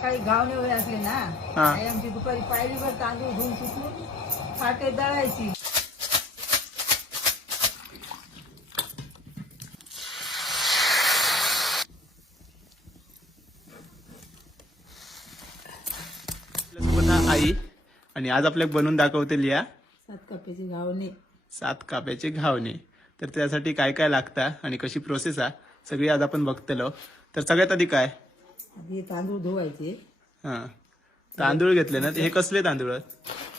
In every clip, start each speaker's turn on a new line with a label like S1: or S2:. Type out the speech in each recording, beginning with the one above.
S1: सकाळी गावणे वय असले ना
S2: हा.
S1: आई आमची दुपारी पायरीवर तांदूळ धुवून सुकून फाटे दळायची.
S2: आई आणि आज आपल्याला बनवून दाखवते लिया.
S1: सात कप्प्याची गावणे
S2: सात काप्याचे घावणे. तर त्यासाठी काय काय लागतं आणि कशी प्रोसेस आहे सगळी आज आपण बघतलो. तर सगळ्यात आधी काय?
S1: तांदूळ धुवायचे.
S2: हा. तांदूळ घेतले ना? हे कसले तांदूळ आहेत?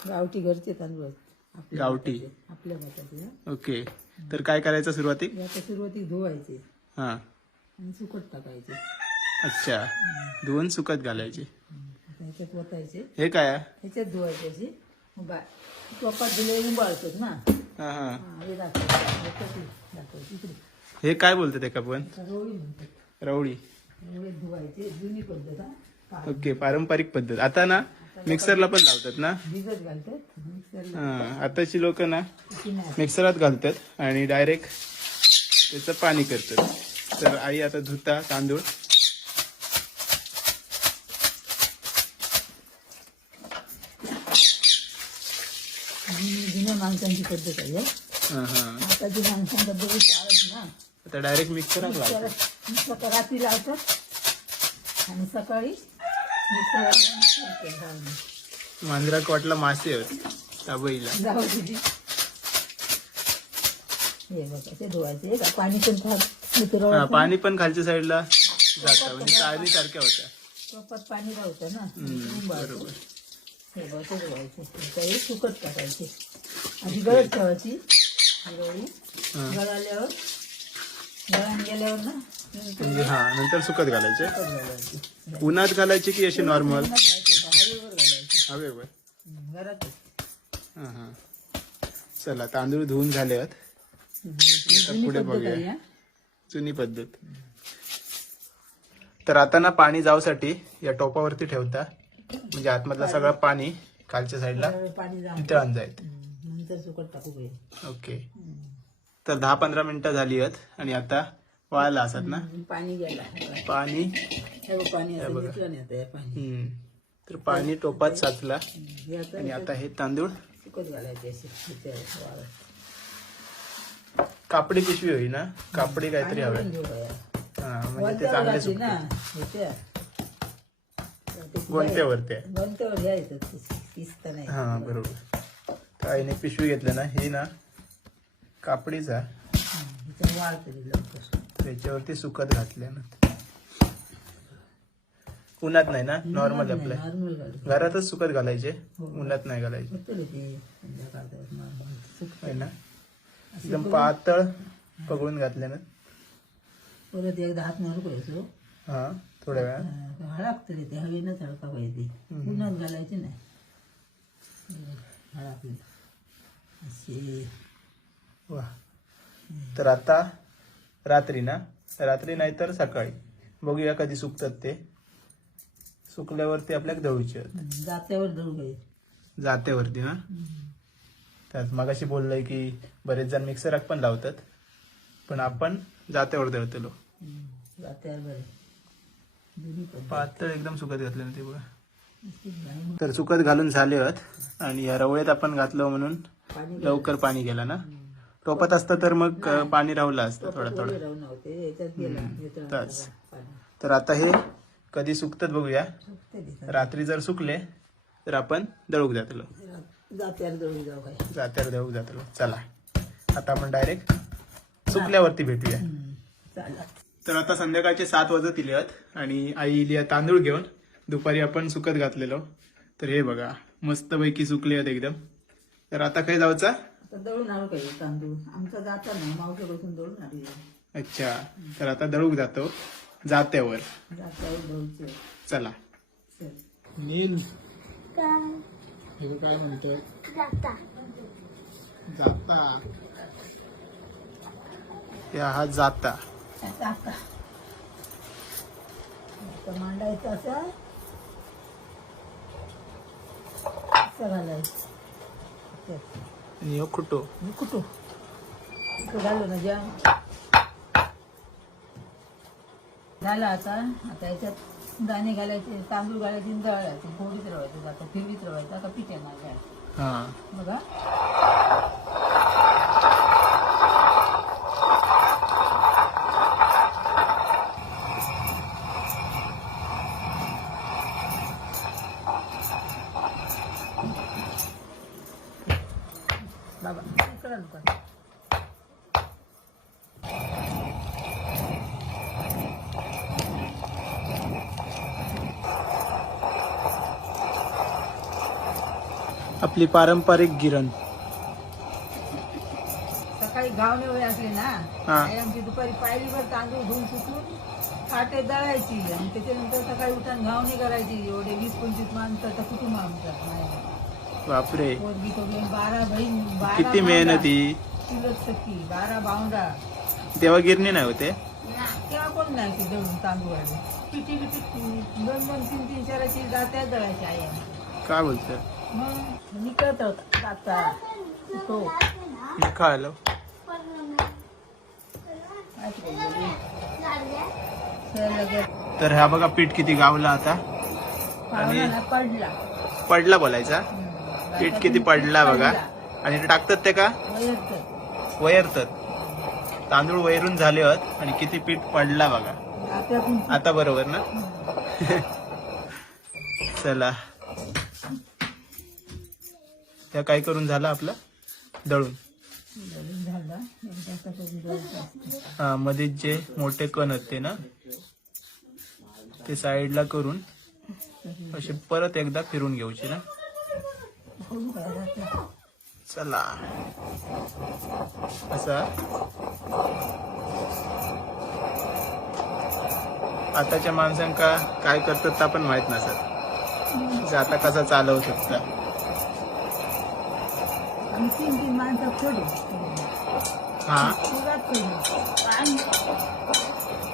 S1: गावठी घरचे तांदूळ आहेत. आपल्या
S2: गावठी.
S1: भाताचे, आपल्या भाताचे.
S2: ओके. तर काय करायचं सुरुवातीक
S1: हे आता सुरुवातीक धुवायचे.
S2: हा.
S1: आणि सुकट टाकायचे.
S2: अच्छा. धुवून सुकत घालायचे.
S1: आता ह्याच्यात वतायचे
S2: हे काय आहे?
S1: ह्याच्यात धुवायचे असे. मग बा टोपात दिले उंबाळतात ना?
S2: हा हा.
S1: हा, हे दाखवायचे कशी दाखवायची इकडे.
S2: हे काय बोलतात एका पण?
S1: रोळी म्हणतात.
S2: रवळी.
S1: रोळीत धुवायचे जुनी पद्धत हा. पा-
S2: ओके पारंपरिक पद्धत. आता ना मिक्सरला पण लावतात ना?
S1: भिजत घालतात. मिक्सरला
S2: हा आताची लोक ना
S1: नाही.
S2: मिक्सरात घालतात आणि डायरेक्ट त्याचं पाणी करतात. तर आई आता धुता तांदूळ.
S1: जुन्या माणसांची पद्धत आहे हं.
S2: हा हा.
S1: आताची माणसांचा बघू चालत ना
S2: आता डायरेक्ट मिक्सरात लावतात
S1: मिक्सर रात्री लावतात आणि सकाळी मिक्सर
S2: मांजराक वाटला मासे होत ताबईला
S1: जाऊ दिली हे बघा ते धुवायचे. का पाणी पण
S2: खालच्या साईडला जातं. म्हणजे चाळणी सारख्या होत्या.
S1: पाणी राहतं ना.
S2: हम्म. बरोबर.
S1: हे बघ ते धुवायचे. काही सुकट टाकायचे. आधी गळत ठेवायची. गळी
S2: हा.
S1: गळाल्यावर गेल्यावर ना
S2: म्हणजे हा नंतर सुकत घालायचे. उन्हात घालायचे की असे नॉर्मल
S1: घालायचे हवेवर घालायचे.
S2: हवेवर
S1: हम्म, घरातच
S2: हा हा. चला तांदूळ धुवून झाले आहेत पुढे बघूया. जुनी पद्धत. तर आता ना पाणी जाऊसाठी या टोपावरती ठेवता. म्हणजे आतमधलं सगळं पाणी खालच्या साईडला
S1: पाणी जाऊन
S2: तिथे आणजायत
S1: नंतर सुकट टाकू पाहिजे
S2: ओके. तर दहा पंधरा मिनिटं झाली आहेत आणि आता वाळला असत ना?
S1: पाणी घ्यायला.
S2: पाणी?
S1: पाणी
S2: हम्म. तर पाणी टोपात साचला. आणि आता हे तांदूळ. कापडी पिशवी होई ना? कापडी काहीतरी हवे. हा म्हणजे ते चांगले
S1: घातली
S2: सुकते.
S1: ना ह्याच्या. ते
S2: गोंट्यावरती आहे
S1: गोंट्यावर घ्यायचं किस्त नाही.
S2: हा बरोबर. आईने पिशवी घेतलं ना ही ना. कापडीचा. त्याच्यावरती सुकत घातल्या ना. उन्हात नाही ना? नॉर्मल आपल्या घरातच सुकत घालायचे? उन्हात नाही घालायचे? ना? एकदम पातळ पकडून घातले ना?
S1: परत एकदा हात मारू पाहिजे
S2: हा थोड्या वेळा.
S1: हळकतं रे ते हवेनं हळका पाहिजे. उन्हात घालायचे नाही. हळकले असे.
S2: वा. तर आता रात्री ना रात्री नाही तर सकाळी. बघूया कधी सुकतात ते. सुकल्यावरती आपल्याला आहेत.
S1: जात्यावर पाहिजे
S2: जात्यावरती ना त्यात मगाशी बोललंय की बरेच जण मिक्सरात पण लावतात पण आपण जात्यावर दळतलो. पातळ एकदम सुकत घातले ना ते बघा. तर सुकत घालून झाले आणि या रवळ्यात आपण घातलं म्हणून लवकर पाणी गेला ना? टोपत असतं तर मग पाणी राहुलं असतं थोडं थोडं
S1: थोडे राहून नव्हते याच्यात गेला येतं
S2: तास.
S1: पाणी.
S2: तर आता हे कधी सुकतात बघूया.
S1: सुकते.
S2: रात्री जर सुकले तर आपण दळूक जातलो.
S1: जात्यावर दळू जाऊ काय
S2: जात्यावर दळूक जातलो. चला. आता आपण डायरेक्ट सुकल्यावरती भेटूया.
S1: चालत
S2: तर आता संध्याकाळचे सात वाजत इले आहेत आणि आई इली आहे तांदूळ घेऊन. दुपारी आपण सुकत घातलेलो. तर हे बघा मस्तपैकी सुकले आहेत एकदम. तर आता काय जायचं
S1: आता दळून आणू काय तांदूळ? आमचा जाता नाही मावशीपासून दळून आली
S2: अच्छा तर आता दळूक जातो. जात्यावर.
S1: जात्यावर दळूचे.
S2: चला.
S1: चल.
S2: नील. हे काय म्हणतोय? जाता. या हा जाता.
S1: मांडायचं असं. असं घालायचं.
S2: आणि ह्यो खुटो
S1: कुठं घालू ना ज्या झालं आता. आता याच्यात दाणे घालायचे तांदूळ घालायचे दळायचे गोडीत रवायचं आता फिरवीत रवायचं आता पिठ्या माझ्या.
S2: हा.
S1: बघा बाबा इकडं आण पण.
S2: आपली पारंपरिक गिरण.
S1: सकाळी गावणे वय असले ना
S2: हा.
S1: आई आमची दुपारी पायरीवर तांदूळ धुवून सुकून फाटे दळायची. आणि त्याच्यानंतर सकाळी उठून घावणी करायची. एवढे वीस पंचवीस माणसं तर कुटुंब आमचं.
S2: बापरे.
S1: पोरगी बारा बहीण बारा
S2: किती
S1: भावंडा.
S2: मेहनती.
S1: चुलत सखी बारा बावंडा
S2: तेव्हा गिरणी नाही होते?
S1: तेव्हा कोण नाही ते दळून तांदूळ आले पिटी पिटी दोन दोन तीन तीन चाराची जात्या दळायची आई.
S2: काय बोलत
S1: निकळत होता. आता तो
S2: कळलं तर ह्या बघा पीठ किती गावला आता.
S1: पावसाला पडला.
S2: पडला बोलायचा. पीठ किती पडला बघा. आणि ते टाकतात ते का?
S1: वयस्कर.
S2: वैरतात तांदूळ वैरून झाले आहेत आणि किती पीठ पडला बघा. आता बरोबर ना? चला. त्या काय करून झालं आपलं? दळून. हा मध्ये जे मोठे कण असते ना ते साईडला करून असे परत एकदा फिरून घेऊचे ना. चला. असा. आताच्या माणसांका काय करतात ते पण माहीत नसत जे म्हणजे आता कसा चालवू शकता?
S1: आणि तीन तीन माणसं थोडी
S2: हा
S1: पुरात थोडी आणि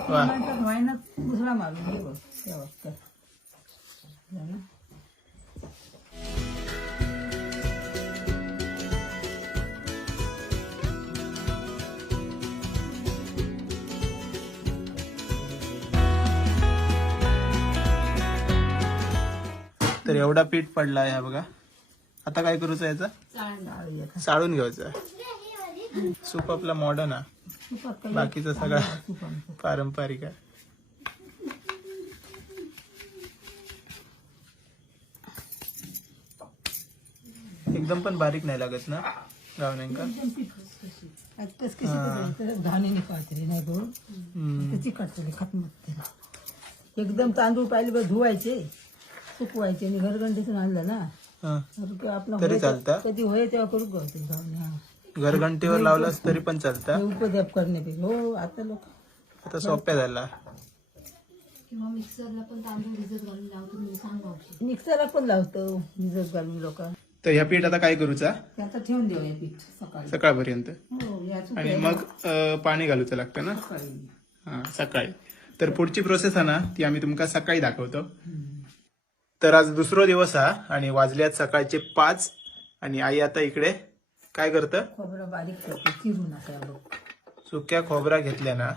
S2: वा
S1: माणसात व्हायना दुसरा मारून बघ वाजता झालं?
S2: तर एवढा पीठ पडला ह्या बघा. आता काय करूचं याचा? साळून घ्यायचा. सूप आपला मॉडर्न हा.
S1: तुपात काही
S2: बाकीचा सगळा पारंपरिक आहे. एकदम पण बारीक नाही लागत ना गावण्यांका?
S1: एकदम पीठ खुसखुशीत. कशी घाणीने काढतली नाही गो त्याची काढतली खात एकदम तांदूळ पाहिले बघ धुवायचे सुकवायचे आणि घरगंडीतून आणलं ना.
S2: हा.
S1: तर आपलं
S2: चालतं?
S1: कधी होय तेव्हा करू गवते
S2: घरघंटीवर लावलास तरी पण चालतं.
S1: उपद्याप करण्यापेक्षा हो आता लोक
S2: आता सोप्या झाला.
S3: किंवा मिक्सरला पण तांदूळ भिजत घालून लावतो मी सांगा औषध
S1: मिक्सरला पण लावतो भिजत घालून लोक.
S2: तर ह्या पीठ आता काय करूचा?
S1: आता ठेवून देऊया पीठ सकाळी.
S2: सकाळपर्यंत.
S1: हो
S2: आणि मग अं, पाणी घालूचं लागतं ना?
S1: सकाळी.
S2: हा सकाळी. तर पुढची प्रोसेस आहे ना ती आम्ही तुमका सकाळी दाखवतो. तर आज दुसरो दिवस हा आणि वाजल्यात सकाळचे पाच. आणि आई आता इकडे काय करतं?
S1: खोबरं बारीक करतो चिरून असं एवढं.
S2: सुक्या खोबरा घेतल्या ना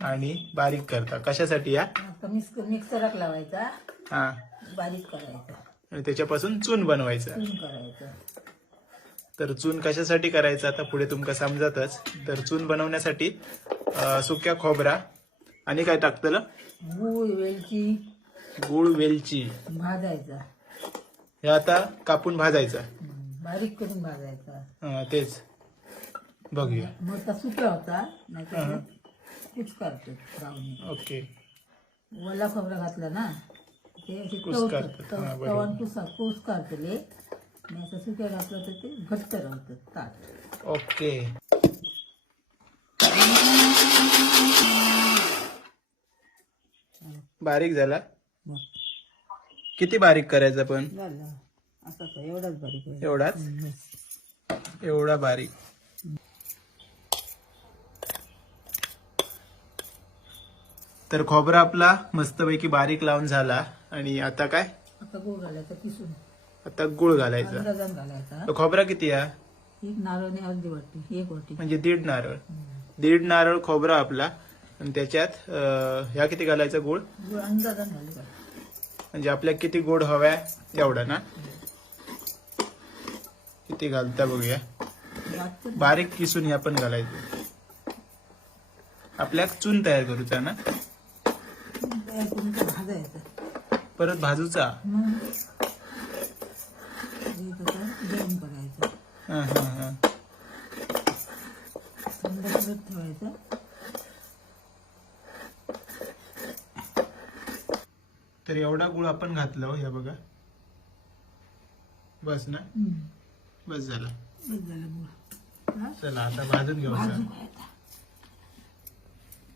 S2: आणि बारीक करता. कशासाठी या?
S1: आता मिक्स मिक्सरात लावायचा.
S2: हा.
S1: बारीक करायचा.
S2: आणि त्याच्यापासून चून बनवायचं.
S1: चून करायचं.
S2: तर चून कशासाठी करायचं? आता पुढे तुमका समजतच. तर चून बनवण्यासाठी अं, सुक्या खोबरा. आणि काय टाकतलं?
S1: गूळ वेलची.
S2: गुळ वेलची.
S1: भाजायचा.
S2: हे आता कापून भाजायचं.
S1: बारीक करून भाजायचा.
S2: हा, तेच. बघूया.
S1: मग तर सुका होता नाही तर कुच करतो
S2: ओके.
S1: वल्ला खोबरा घातला ना ते
S2: हा, बरोबर.
S1: कुसा कुस आणि असं सुक्या घातलं तर ते घट्ट राहतं ताट.
S2: ओके. बारीक झाला. किती बारीक करायचा पण?
S1: झालं एवढाच बारीक.
S2: एवढाच?
S1: हम्म.
S2: एवढा बारीक. तर खोबरा आपला मस्तपैकी बारीक लावून झाला. आणि आता काय?
S1: आता गूळ घालायचा किसून.
S2: आता गुळ घालायचा.
S1: अंदाजान घालायचा.
S2: तर खोबरा किती आहे?
S1: एक नारळने अर्धी वाटी एक वाटी.
S2: म्हणजे दीड नारळ. दीड नारळ खोबरा आपला. आणि त्याच्यात ह्या किती घालायचा गुळ? म्हणजे आपल्याला किती गोड हवाय तेवढा ना? किती घालता बघूया. बारीक किसून हे आपण घालायचं. आपल्याक चून तयार करूचा ना? परत भाजूचा
S1: मग हे कसं गरम करायचं
S2: हा हा हा
S1: थंड करत ठेवायचं
S2: तर एवढा गुळ आपण घातलं ह्या बघा. बस ना? बस झाला.
S1: बस झालं गुळ. हा?
S2: चला आता भाजून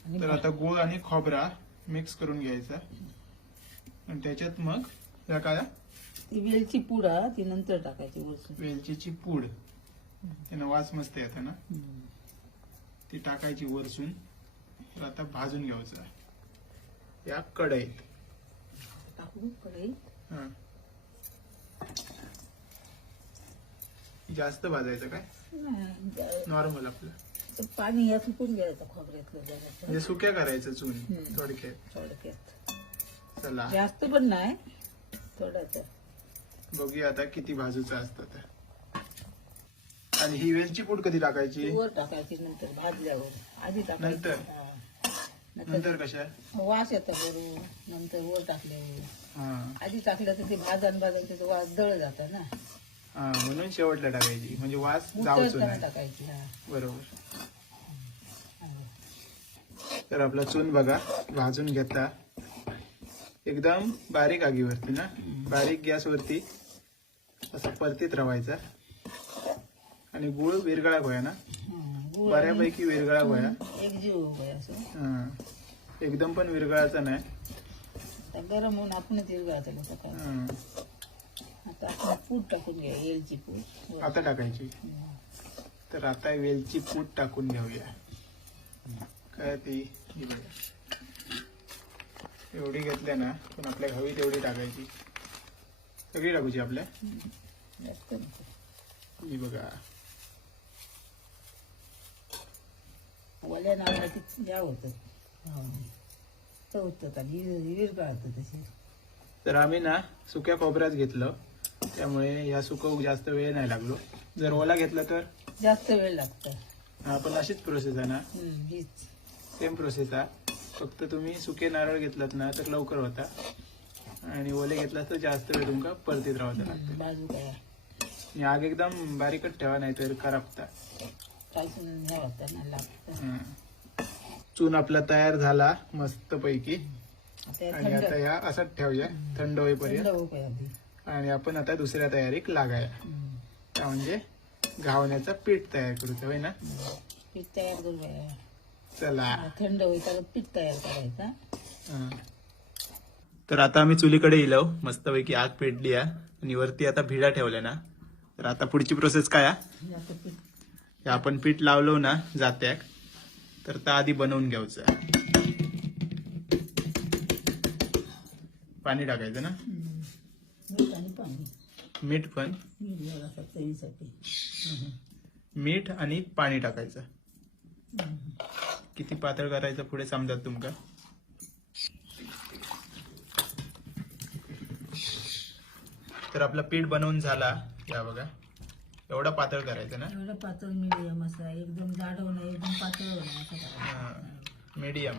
S1: आणि
S2: तर आता गुळ आणि खोबरा मिक्स करून घ्यायचा. आणि त्याच्यात मग या काय?
S1: ती वेलची पूड हा, ती नंतर टाकायची
S2: वेलचीची पूड. त्यानं वास मस्त येतो ना? ती टाकायची वरसून तर आता भाजून घ्यायचं. या कढईत. हा. जास्त भाजायचं काय? नॉर्मल आपलं.
S1: पाणी या सुकून घ्यायचं खोबऱ्यातलं जरा.
S2: म्हणजे सुक्या करायचं चून
S1: हम्म.
S2: थोडक्यात.
S1: थोडक्यात.
S2: चला.
S1: जास्त पण नाही थोडासा.
S2: बघूया आता किती भाजूचं असतं तर. आणि ही वेलची पूड कधी टाकायची?
S1: वर टाकायची नंतर भाजल्यावर. आधी टाकायची.
S2: नंतर?
S1: हा. नंतर
S2: कशा?
S1: वास येतो बरोबर नंतर वर टाकल्यावर
S2: हा.
S1: आधी टाकलं तर ते भाजन भाजन त्याचं वास दळ जातं ना.
S2: हा म्हणून शेवटला टाकायची. म्हणजे वास जाऊच नाही.
S1: टाकायची हा.
S2: बरोबर. तर आपला चून बघा भाजून घेता एकदम बारीक आगीवरती ना? बारीक गॅसवरती असं परतीत रवायचा. आणि गुळ विरगळा गोया ना? बऱ्यापैकी विरगळा
S1: एक जीव आहे असं.
S2: हा. एकदम पण विरगळाचा नाही.
S1: आता गरम होऊन सकाळ
S2: हा.
S1: आता आपण पूड टाकून घ्या येलची पूड.
S2: आता टाकायची? तर आता वेलची पूड टाकून घेऊया. काय ती? ही बघा. एवढी घेतल्या ना पण आपल्या हवी तेवढी टाकायची. सगळी टाकूची आपल्या?
S1: जास्त नको.
S2: ही बघा.
S1: या होतं चवतात आणि विरघळतं तसे?
S2: तर आम्ही ना सुक्या खोबऱ्यात घेतलं. त्यामुळे या सुकवूक जास्त वेळ नाही लागलो. जर ओला घेतला तर?
S1: जास्त वेळ लागतो.
S2: हा पण अशीच प्रोसेस आहे ना?
S1: हीच.
S2: सेम प्रोसेस आहे. फक्त तुम्ही सुके नारळ घेतलात ना तर लवकर होता. आणि ओले घेतलात तर जास्त वेळ तुमका परतीत राहावं लागतं.
S1: बाजू काय
S2: आग एकदम बारीकच ठेवा नाही तर करपता
S1: काहीच होतं ना लागतं
S2: हं. चून आपला तयार झाला मस्त पैकी
S1: आता
S2: आणि आता या असंच ठेवूया. थंड होईपर्यंत.
S1: थंड होऊ काय आधी
S2: आणि आपण आता दुसऱ्या तयारीक लागाया. त्या म्हणजे घावण्याचं पीठ तयार करूचं होय ना
S1: पीठ तयार करू
S2: चला.
S1: थंड होईपर्यंत पीठ तयार करायचा.
S2: तर आता आम्ही चुलीकडे येलो मस्तपैकी आग पेटली आहे. आणि वरती आता भिडा ठेवल्या ना. तर आता पुढची प्रोसेस काय आहे?
S1: आता पीठ
S2: आपण पीठ लावलो ना जात्याक तर त्या आधी बनवून घ्यायचं. पाणी टाकायचं ना?
S1: मीठ पण.
S2: मीठ आणि पाणी टाकायचं. किती पातळ करायचं पुढे समजा तुमका? तर आपला पीठ बनवून झाला. या बघा. एवढा पातळ करायचं ना?
S1: एवढं पातळ मिडियम असा एकदम जाडव नाही एकदम पातळ नाही असं करायचं.
S2: मीडियम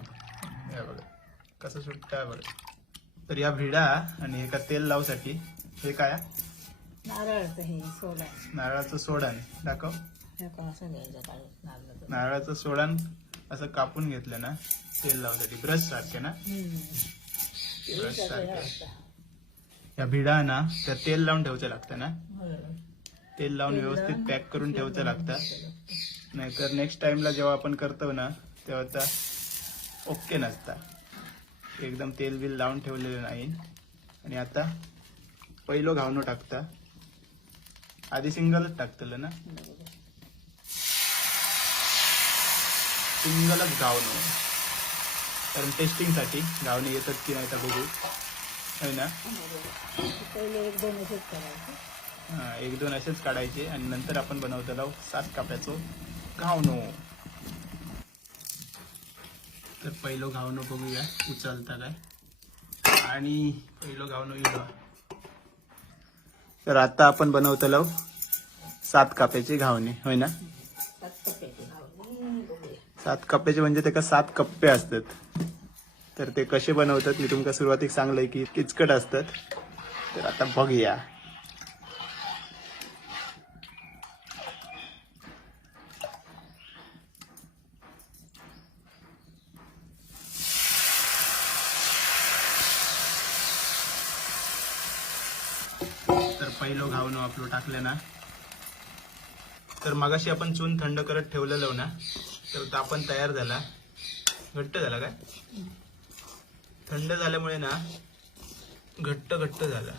S2: या बघा कसं सुटतं आहे बघा. तर या भिडा आणि एका तेल लावसाठी हे काय?
S1: नारळाचं हे सोडा.
S2: नारळाचं सोडण. दाखव.
S1: का असं घ्यायचं काढून नारळाचं.
S2: नारळाचं सोडण असं कापून घेतलं ना तेल लावसाठी ब्रश सारखे ना?
S1: हम्म.
S2: ब्रश सारखे. या भिडा ना त्या तेल लावून ठेवचं लागतं ना. तेल लावून व्यवस्थित पॅक करून ठेवचं लागतं. नाहीतर नेक्स्ट टाइमला जेव्हा आपण करतो ना तेव्हा त्या ओके नसता. एकदम तेल बिल लावून ठेवलेलं नाही. आणि आता पहिलो घावणं टाकता. आधी सिंगलच टाकतलं ना? सिंगलच घावणं. कारण टेस्टिंगसाठी घावणे येतात की नाही तर बघू. है ना?
S1: पहिले एक दोन असेच
S2: हा, एक दोन असेच काढायचे आणि नंतर आपण बनवतो सात काप्याचो घावणो. तर पहिलं घावणं बघूया उचलता काय आणि पहिलो घावणं इलो तर आता आपण बनवतलो सात काप्याची घावणे होय ना? सात कप्प्याचे म्हणजे त्याका सात कप्पे असतात. तर ते कसे बनवतात मी तुमका सुरुवातीक सांगलंय की किचकट असतात. तर आता बघूया तर पहिलो घावणं टाकलं ना. तर मगाशी आपण चून थंड करत ठेवलेलो ना तर तापण तयार झाला. घट्ट झाला काय? थंड झाल्यामुळे ना घट्ट घट्ट झाला.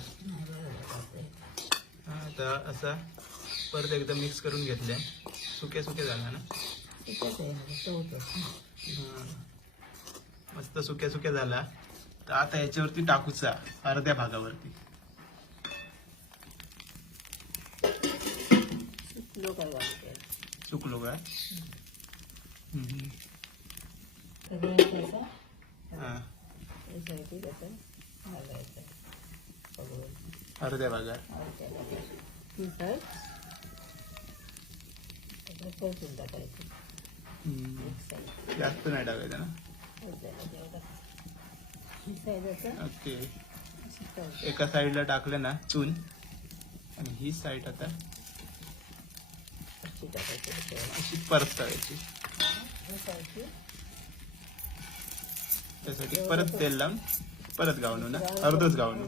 S2: आता असा परत एकदा मिक्स करून घेतल्या. सुके सुके झाला ना. मस्त सुक्या सुक्या झाला. तर आता याच्यावरती टाकूचा अर्ध्या भागावरती. चुकलो का हम्म. हा अर्ध्या भागात. हम्म. जास्त नाही टाकायचं ना? ओके. एका साईडला टाकलं ना चून आणि ही साईड आता अशी परत तळायची त्यासाठी परत तेल लावून परत गावणं ना? अर्धच गावणं.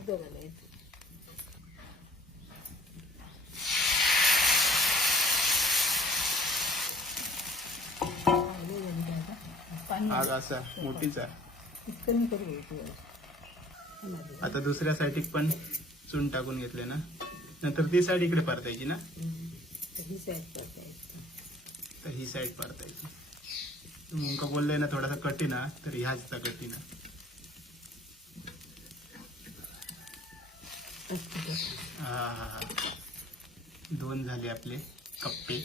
S1: पाणी
S2: आग असा मोठीच आहे.
S1: करू
S2: आता दुसऱ्या साईडीक पण चून टाकून घेतले ना? नंतर ती साईड इकडे परतायची ना? तर ही साईड परतायची मुंका बोलले ना थोडासा कठीण हा, तर ह्याच कठीण हा. हा हा हा. दोन झाले आपले कप्पे.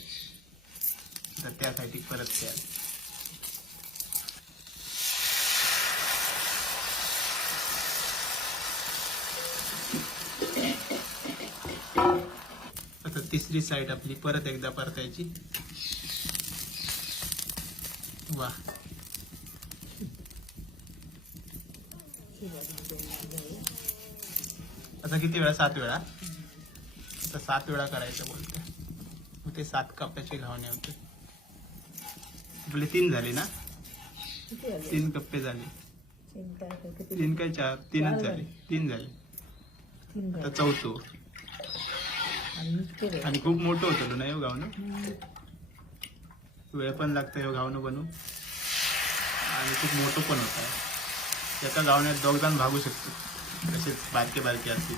S2: तर त्यासाठी परत त्या आता तिसरी साईड आपली परत एकदा परतायची. वा. आता किती वेळा? सात वेळा. आता सात वेळा करायचं बोलते मग ते सात कप्प्याचे घावणे होते. आपले तीन झाले ना? तीन कप्पे झाले. तीन काय? चार. तीनच झाले. तीन झाले. आता चौथो. आणि खूप मोठं होतं ना हे गावनं वेळ पण लागतं हे गावनं बनू आणि खूप मोठं पण होत. आहे एका गावण्यात दोघ जण भागू शकतो. तसेच बारके बारके असतील.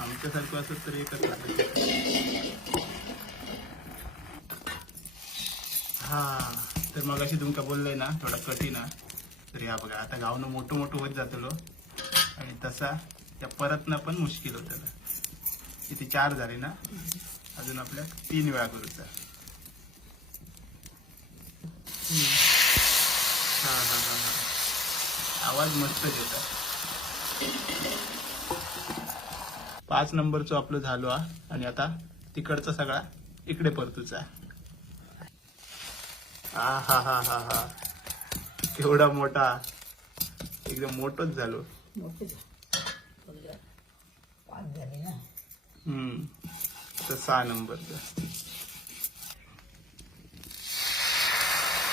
S2: आमच्यासारखं असत तर एकच हा तर मग अशी तुमका बोललंय ना थोडा कठीण तर या बघा आता गावनं मोठं मोठं होत जातलो. आणि तसा त्या परतनं पण मुश्किल होतं. किती? चार झाले ना? अजून आपल्या तीन वेळा करूचा हा हा हा हा. आवाज मस्तच देतात. पाच नंबरचं आपलं झालो हा. आणि आता तिकडचा सगळा इकडे परतूचा. हा हा हा हा हा. केवढा मोठा. एकदम मोठच झालो.
S1: पाच झाले ना.
S2: हम्म. सहा नंबरचा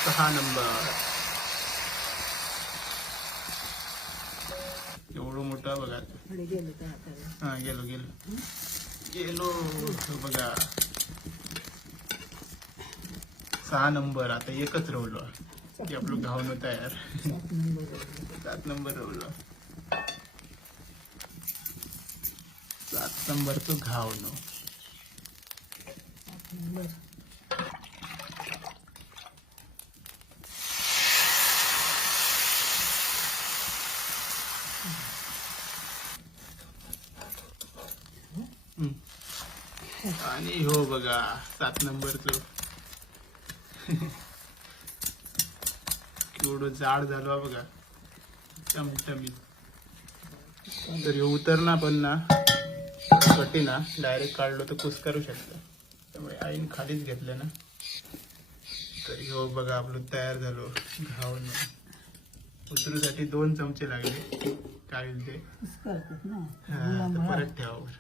S2: सहा नंबर. एवढं मोठा बघा. हा गेलो गेलो. गेलो बघा. सहा नंबर आता एकच रवलो. की आपलं घावणं तयार.
S1: नंबर
S2: सात नंबर रवलो. सात नंबर तो
S1: घाव
S2: हम्म. आणि हो बघा सात नंबरचं केवढं जाड झालो बघा. टमटमीत तर उतर ना पण ना. कठीण डायरेक्ट काढलो तर कुस करू शकतो. त्यामुळे आईन खालीच घेतलं ना. तर ह्यो बघा आपलं तयार झालो. घाऊन उतरूसाठी दोन चमचे लागले. होईल ते.
S1: ना.
S2: हा,
S1: हा.
S2: परत ठेवावर.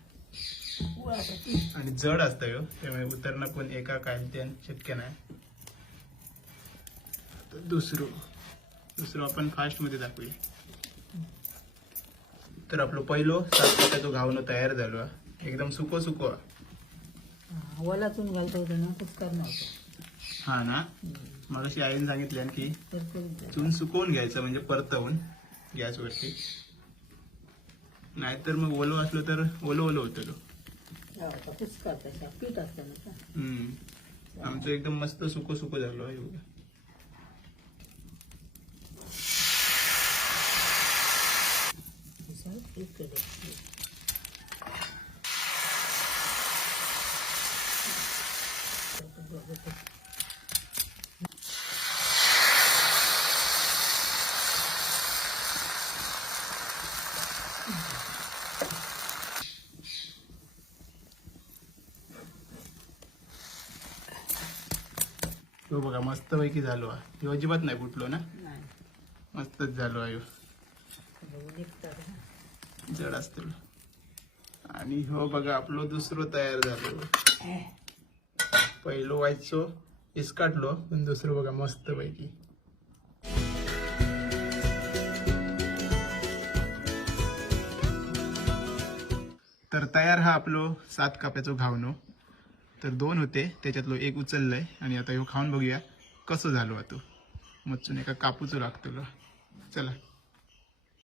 S2: आणि जड असतं ह्यो त्यामुळे उतरणं पण एका कालत्यान शक्य नाही. तर दुसरं. दुसरं आपण फास्टमध्ये दाखवूया. तर आपलं पहिलो सात पिठाचो घावणं तयार झालो. हा. एकदम सुको सुको. हा.
S1: वलातून घालतो होतं ना
S2: हा अशी आईने सांगितलं की चून सुकवून घ्यायचं म्हणजे परतवून गॅसवरती नाहीतर मग ओलो असलो तर ओलो ओलो होतं हम्म. आमचं एकदम मस्त सुको सुको झालो आहे बघा.
S1: असं इकडे
S2: तो बघा मस्त पैकी झालो हा. ह्यो अजिबात नाही फुटलो ना? मस्तच झालो आहे
S1: हा.
S2: जड असतो आणि हो बघा आपलं दुसरं तयार झालो. पहिलो व्हायचो इसकाटलो पण दुसरं बघा मस्त पैकी तर तयार हा आपलो सात काप्याचो घावनो. तर दोन होते त्याच्यातलो एक उचललं आहे आणि आता ह्यो खाऊन बघूया कसं झालो तो मच्छून एका कापूचो लागतो चला.